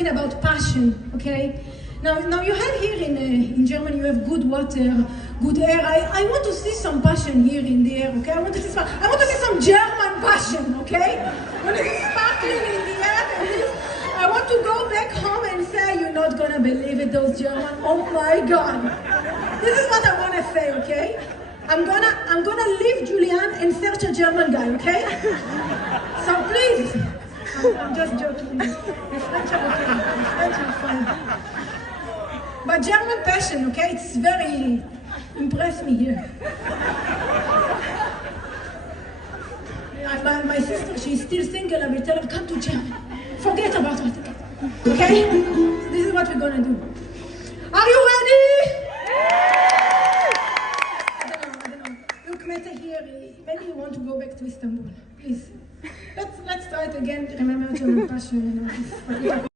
talking about passion, okay? Now you have here in Germany, you have good water, good air. I want to see some passion here in the air, okay? I want to see some German passion, okay? I want to see sparkling in the air. I want to go back home and say, you're not gonna believe it, those Germans. Oh my God. This is what I want to say, okay? I'm gonna leave Julian and search a German guy, okay? So please, I'm just joking. The French are okay. The French are fine. But German passion, okay? It's very impressed me here. My sister, she's still single. I will tell her, come to Germany. Forget about it. Okay? This is what we're gonna do. Are you ready? Look, Meta here, maybe you want to go back to Istanbul. Please. Let's try it again. Remember German passion, you know.